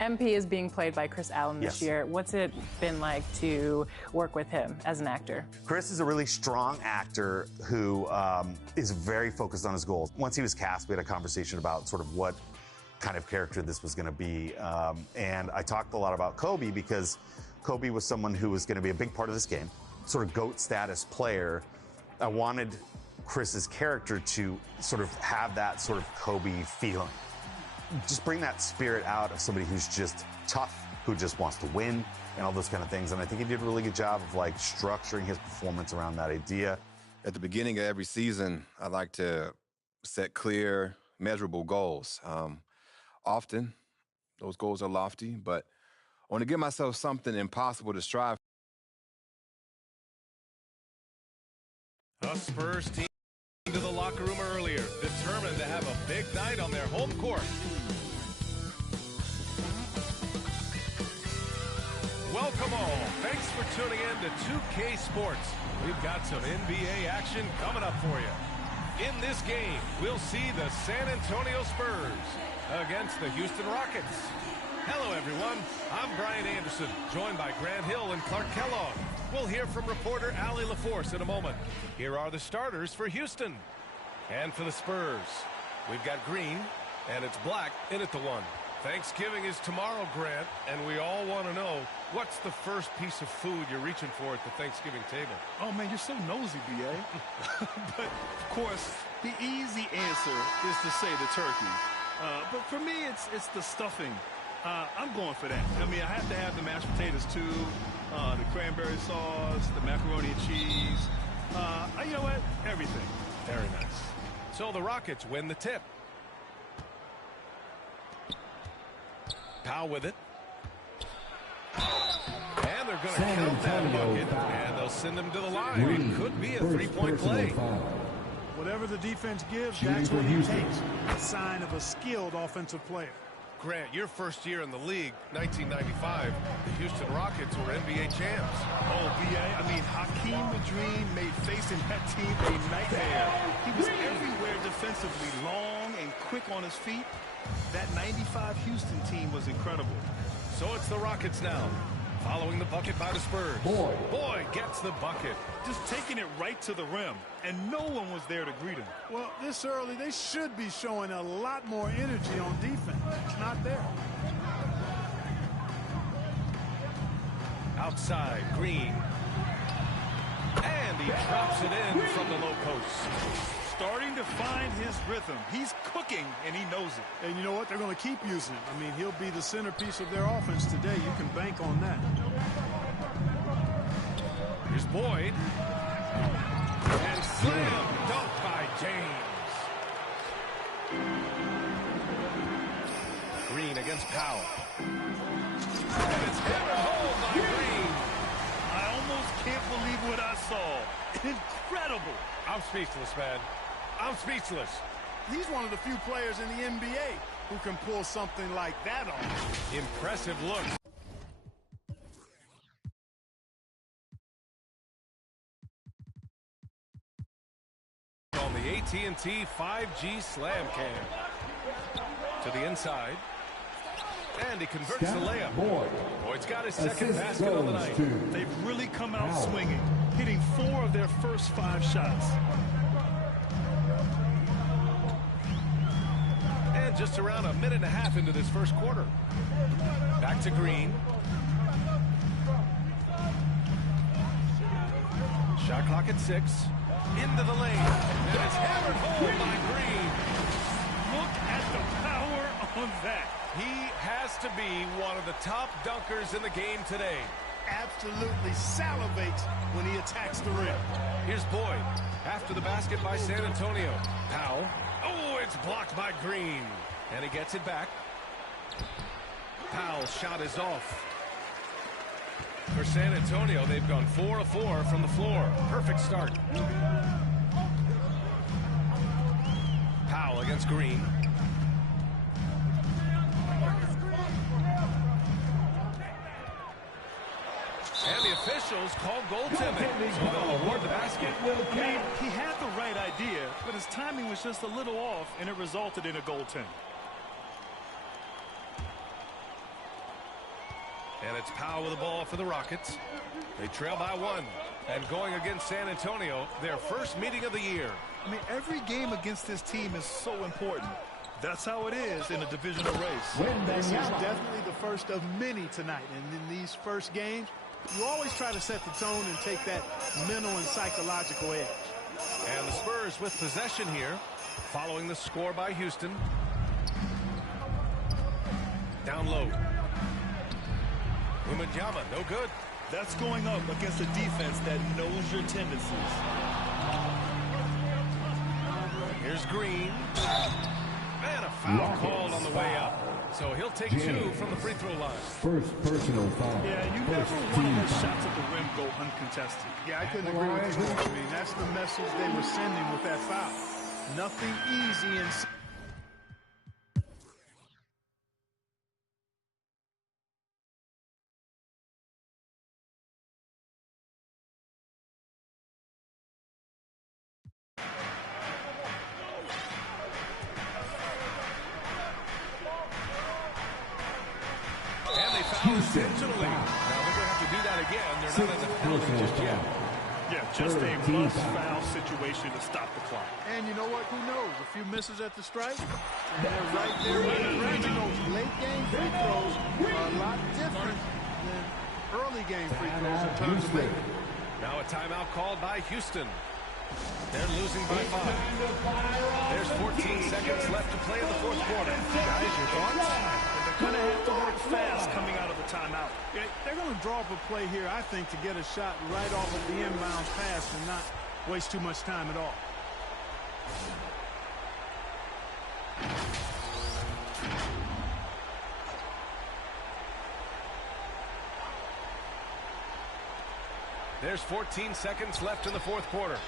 MP is being played by Chris Allen this year. What's it been like to work with him as an actor? Chris is a really strong actor who is very focused on his goals. Once he was cast, we had a conversation about sort of what kind of character this was going to be. And I talked a lot about Kobe because Kobe was someone who was going to be a big part of this game, sort of GOAT status player. I wanted Chris's character to sort of have that sort of Kobe feeling. Just bring that spirit out of somebody who's just tough, who just wants to win, and all those kind of things. And I think he did a really good job of like structuring his performance around that idea. At the beginning of every season, I like to set clear, measurable goals. Often, those goals are lofty, but I want to give myself something impossible to strive. A Spurs team to the locker room earlier, determined to have a big night on their home court. Welcome all. Thanks for tuning in to 2K Sports. We've got some NBA action coming up for you. In this game, we'll see the San Antonio Spurs against the Houston Rockets. Hello, everyone. I'm Brian Anderson, joined by Grant Hill and Clark Kellogg. We'll hear from reporter Allie LaForce in a moment. Here are the starters for Houston. And for the Spurs, we've got green, and it's black in at the one. Thanksgiving is tomorrow, Grant, and we all want to know, what's the first piece of food you're reaching for at the Thanksgiving table? Oh, man, you're so nosy, B.A. But, of course, the easy answer is to say the turkey. But for me, it's the stuffing. I'm going for that. I mean, I have to have the mashed potatoes, too, the cranberry sauce, the macaroni and cheese. You know what? Everything. Very nice. So the Rockets win the tip. Powell with it. And they're going to count that bucket, and they'll send them to the line. It could be a three-point play. Whatever the defense gives, that's what he takes. A sign of a skilled offensive player. Grant, your first year in the league, 1995, the Houston Rockets were NBA champs. Oh, B.A., I mean, Hakeem Madreen made facing that team a nightmare. He was everywhere defensively, long and quick on his feet. That 95 Houston team was incredible. So it's the Rockets now, following the bucket by the Spurs. Boyd gets the bucket. Just taking it right to the rim, and no one was there to greet him. Well, this early, they should be showing a lot more energy on defense. It's not there. Outside, Green. And he drops it in from the low post. Starting to find his rhythm. He's cooking, and he knows it. And you know what? They're going to keep using it. I mean, he'll be the centerpiece of their offense today. You can bank on that. Here's Boyd. And slam dunk by James. Green against Powell. And it's hammered home by Green. I almost can't believe what I saw. Incredible. I'm speechless, man. I'm speechless. He's one of the few players in the NBA who can pull something like that off. Impressive look. On the AT&T 5G Slam Cam. To the inside. And he converts the layup. Boyd's got his second basket on the night. They've really come out swinging, hitting 4 of their first 5 shots. And just around a minute and a half into this first quarter. Back to Green. Shot clock at 6. Into the lane. And it's hammered home by Green. Look at the power on that. He has to be one of the top dunkers in the game today. Absolutely salivates when he attacks the rim. Here's Boyd after the basket by San Antonio. Powell. Oh, it's blocked by Green. And he gets it back. Powell's shot is off. For San Antonio, they've gone 4 of 4 from the floor. Perfect start. Powell against Green. And the officials call goaltending, so they'll award the basket. I mean, he had the right idea, but his timing was just a little off, and it resulted in a goaltend. And it's Powell with the ball for the Rockets. They trail by 1. And going against San Antonio, their first meeting of the year. I mean, every game against this team is so important. That's how it is in a divisional race. This is definitely the first of many tonight. And in these first games, you always try to set the tone and take that mental and psychological edge. And the Spurs with possession here, following the score by Houston. Down low. Wembanyama, no good. That's going up against a defense that knows your tendencies. Here's Green. And a foul called on the way up. So he'll take 2 from the free throw line. First personal foul. Yeah, you never want to let shots at the rim go uncontested. Yeah, I couldn't agree with you. I mean, that's the message they were sending with that foul. Nothing easy and intentionally. Now they're going to have to do that again. They're not in the penalty just yet. Yeah, just a must-foul situation to stop the clock. you know what? Who knows? A few misses at the stripe, and they're right there with the range. You know, late game free throws are a lot different than early game free throws in terms of making. Now a timeout called by Houston. They're losing by 5. There's 14 seconds left to play in the fourth quarter. Guys, your thoughts? They're going to have to work fast coming out of the timeout. They're going to draw up a play here, I think, to get a shot right off of the inbound pass and not waste too much time at all. There's 14 seconds left in the fourth quarter.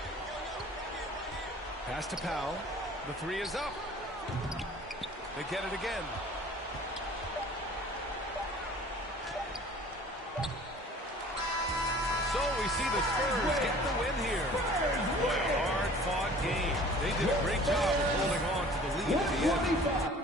Pass to Powell. The 3 is up. They get it again. So we see the Spurs get the win here. What a hard-fought game. They did a great job of holding on to the lead at the end.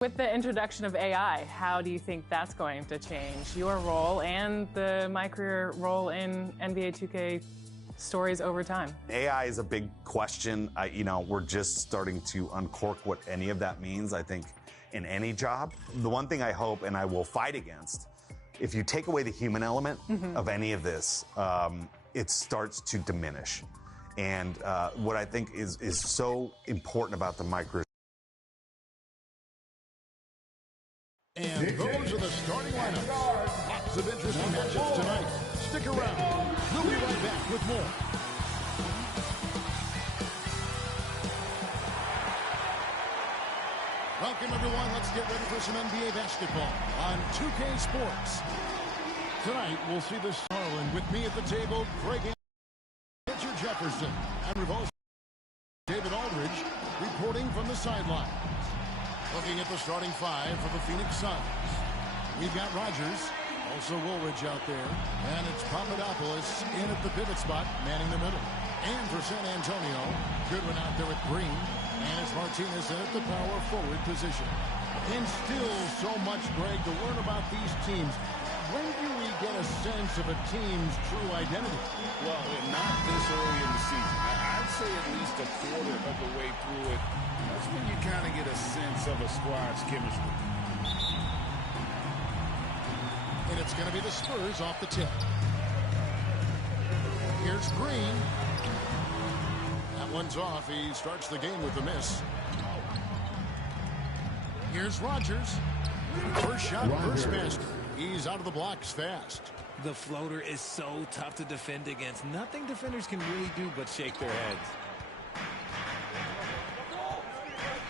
With the introduction of AI, how do you think that's going to change your role and my career role in NBA 2K stories over time? AI is a big question. We're just starting to uncork what any of that means, I think, in any job. The one thing I hope and I will fight against, if you take away the human element of any of this, it starts to diminish. And what I think is so important about the micro. And those are the starting lineups. Lots of interesting matchups tonight. Stick around. We'll be right back with more. Welcome, everyone. Let's get ready for some NBA basketball on 2K Sports. Tonight, we'll see the Starlin with me at the table, Greg Richard Jefferson. And we've also David Aldridge reporting from the sideline. Looking at the starting five for the Phoenix Suns. We've got Rogers, also Woolridge out there, and it's Papadopoulos in at the pivot spot, manning the middle. And for San Antonio, Goodwin out there with Green, and it's Martinez in at the power forward position. And still so much, Greg, to learn about these teams. When do we get a sense of a team's true identity? Well, not this early in the season. I'd say at least a quarter of the way through it. That's when you kind of get a sense of a squad's chemistry. And it's going to be the Spurs off the tip. Here's Green. That one's off. He starts the game with a miss. Here's Rogers. First shot, first basket. He's out of the blocks fast. The floater is so tough to defend against. Nothing defenders can really do but shake their heads.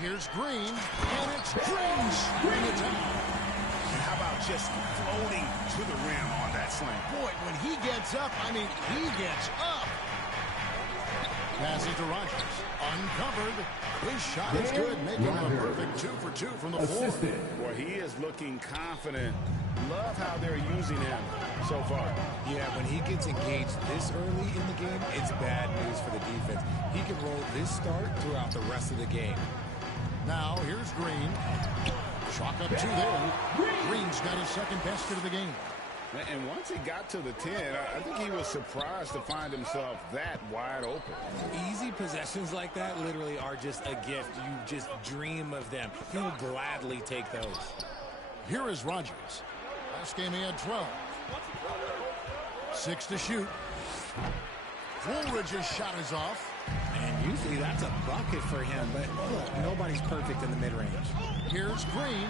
Here's Green, and it's Green. Bring it down. And how about just floating to the rim on that slam? Boy, when he gets up, he gets up. Passes to Rogers. Uncovered. His shot is good, making him a perfect 2 for 2 from the floor. Boy, he is looking confident. Love how they're using him so far. Yeah, when he gets engaged this early in the game, it's bad news for the defense. He can roll this start throughout the rest of the game. Now, here's Green. Chalk up 2 there. Green's got his second basket of the game. And once he got to the 10, I think he was surprised to find himself that wide open. Easy possessions like that literally are just a gift. You just dream of them. He'll gladly take those. Here is Rogers. Last game he had 12. 6 to shoot. Woolridge's shot is off. And usually that's a bucket for him, but look, nobody's perfect in the mid-range. Here's Green.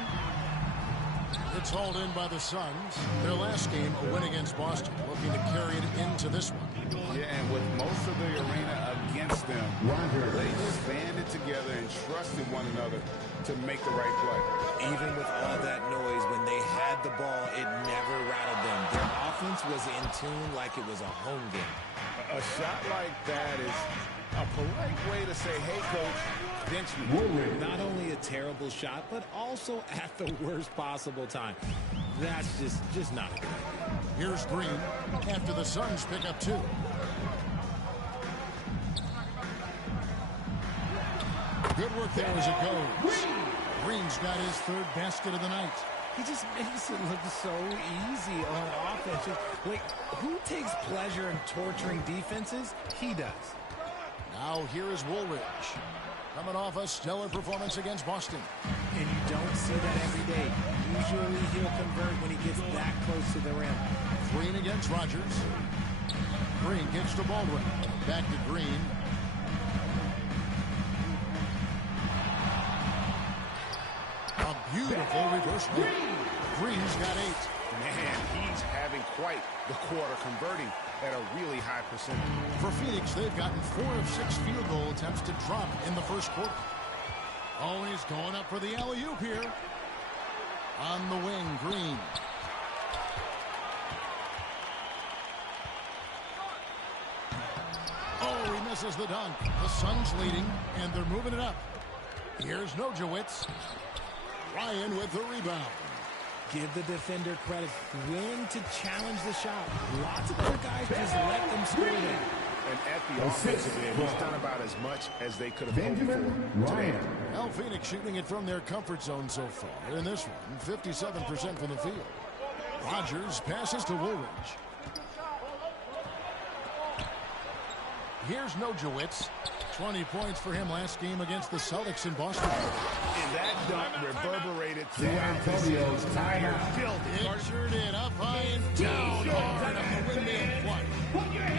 It's hauled in by the Suns. Their last game, a win against Boston, looking to carry it into this one. Yeah, and with most of the arena against them, they just banded together and trusted one another to make the right play. Even with all that noise, when they had the ball, it never rattled them. Their offense was in tune like it was a home game. A shot like that is a polite way to say, hey, coach, bench me. Not only a terrible shot, but also at the worst possible time. That's just not a good idea. Here's Green after the Suns pick up 2. Good work there as it goes. Green's got his third basket of the night. He just makes it look so easy on offense. Like, who takes pleasure in torturing defenses? He does. Now here is Woolridge. Coming off a stellar performance against Boston. And you don't see that every day. Usually he'll convert when he gets that close to the rim. Green against Rogers. Green gets to Baldwin. Back to Green. A beautiful reverse move. Green's got 8. Man, he's having quite the quarter, converting at a really high percentage. For Phoenix, they've gotten 4 of 6 field goal attempts to drop in the first quarter. Oh, and he's going up for the alley-oop here. On the wing, Green. Oh, he misses the dunk. The Suns leading, and they're moving it up. Here's Nojewicz. Ryan with the rebound. Give the defender credit. Willing to challenge the shot. Lots of other guys just let them score there. And at the offensive end, he's done about as much as they could have hoped for today. Well, Phoenix shooting it from their comfort zone so far. In this one, 57% from the field. Rogers passes to Woolridge. Here's Nojewicz. 20 points for him last game against the Celtics in Boston. And that dunk reverberated San Antonio's timeout. It sure did. Up high and down hard on the windmill play.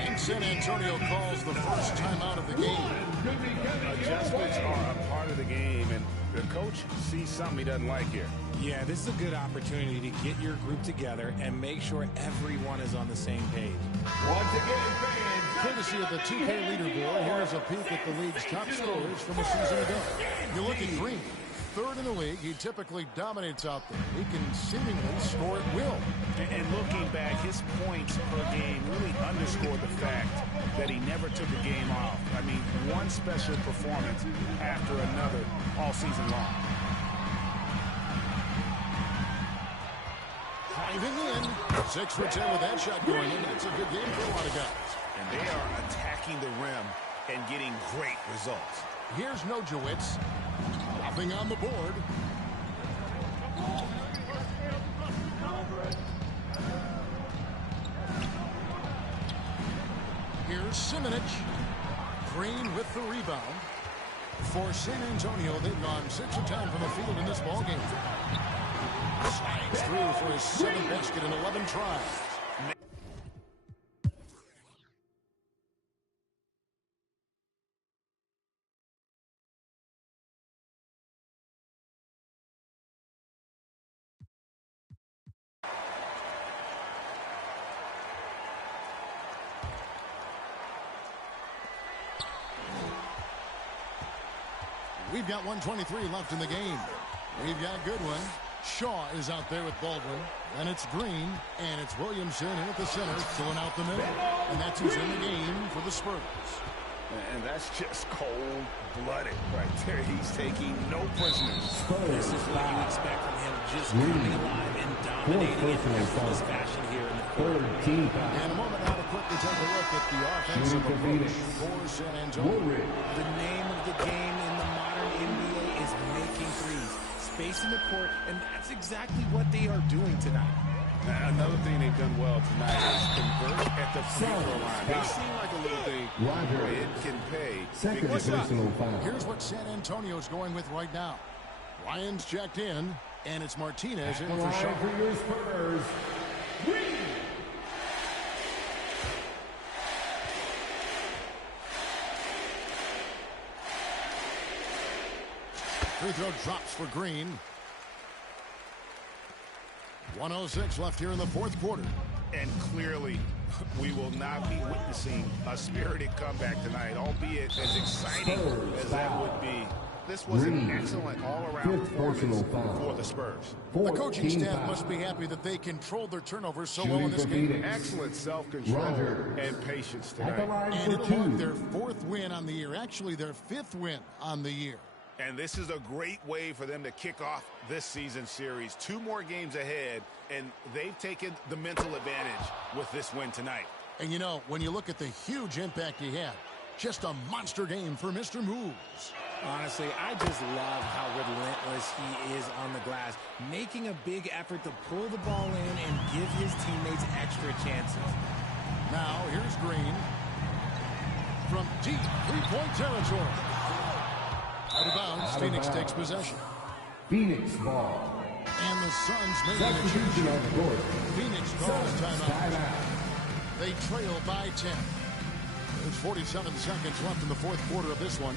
And San Antonio calls the first timeout of the game. Adjustments are a part of the game, and the coach sees something he doesn't like here. Yeah, this is a good opportunity to get your group together and make sure everyone is on the same page. Once again, fans. Courtesy of the 2K leaderboard, here's a peek at the league's top scorers from a season ago. You look at Green, third in the league. He typically dominates out there. He can seemingly score at will. And looking back, his points per game really underscore the fact that he never took a game off. I mean, one special performance after another all season long. Driving in. 6 for 10 with that shot going in. That's a good game for a lot of guys. And they are attacking the rim and getting great results. Here's Nojewicz. Nothing on the board. Here's Simonich. Green with the rebound. For San Antonio, they've gone 6 of 10 from the field in this ballgame. Slides through for his 7th basket in 11 tries. We've got 1:23 left in the game. We've got Goodwin. Shaw is out there with Baldwin. And it's Green. And it's Williamson here at the center, filling out the middle. And that's who's in the game for the Spurs. And that's just cold-blooded right there. He's taking no prisoners. This is what you expect from him, just coming alive and dominating in effortless fashion here in the court. And a moment now to quickly take a look at the offensive approach for San Antonio. The name of the game in the modern NBA is making threes, spacing the court, and that's exactly what they are doing tonight. Another thing they've done well tonight is convert at the free throw line. They seem like a little thing where it can pay. Second personal foul. Here's what San Antonio's going with right now. Ryan's checked in, and it's Martinez in for Shaw. Free throw drops for Green. 1:06 left here in the fourth quarter. And clearly, we will not be witnessing a spirited comeback tonight, albeit as exciting as that would be. This was an excellent all-around performance for the Spurs. The coaching staff must be happy that they controlled their turnovers so well in this game. Excellent self-control and patience tonight. And it'll mark their 4th win on the year, actually their 5th win on the year. And this is a great way for them to kick off this season series. 2 more games ahead, and they've taken the mental advantage with this win tonight. And you know, when you look at the huge impact he had, just a monster game for Mr. Moves. Honestly, I just love how relentless he is on the glass, making a big effort to pull the ball in and give his teammates extra chances. Now, here's Green. From deep three-point territory. Out of bounds, Phoenix takes possession. Phoenix ball. And the Suns making a Substitution on the court. Phoenix calls timeout. They trail by 10. There's 47 seconds left in the fourth quarter of this one.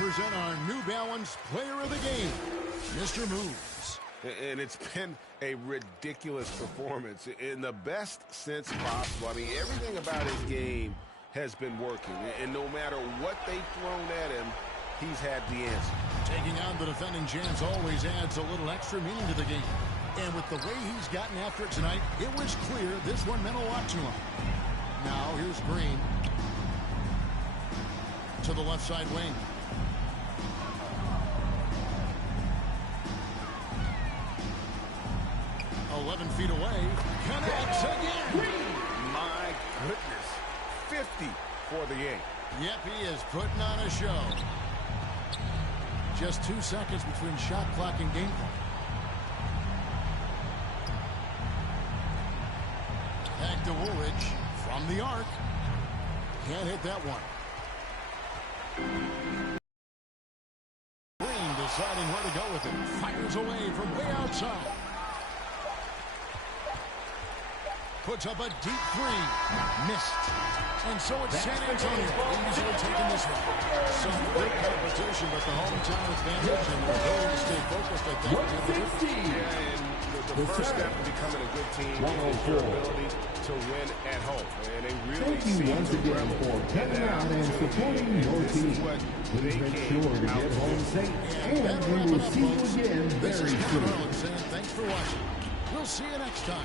present our New Balance Player of the Game, Mr. Moves. And it's been a ridiculous performance in the best sense possible. I mean, everything about his game has been working. And no matter what they've thrown at him, he's had the answer. Taking on the defending champs always adds a little extra meaning to the game. And with the way he's gotten after it tonight, it was clear this one meant a lot to him. Now here's Green to the left side wing. Feet away, connects again. My goodness, 50 for the 8. Yep, he is putting on a show. Just 2 seconds between shot clock and game clock. Back to Woolridge from the arc. Can't hit that one. Green deciding where to go with it. Fires away from way outside. Puts up a deep 3. Missed. And so it's San Antonio easily taking this one. Some good competition, but the hometown advantage and the ability to stay focused, I think. 160. Yeah, and the first step to becoming a good team is your ability to win at home. And they really Thank you once again for coming out and supporting your team. Please make sure to get home safe, and we will see you again very soon. Thanks for watching. We'll see you next time.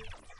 Spurs.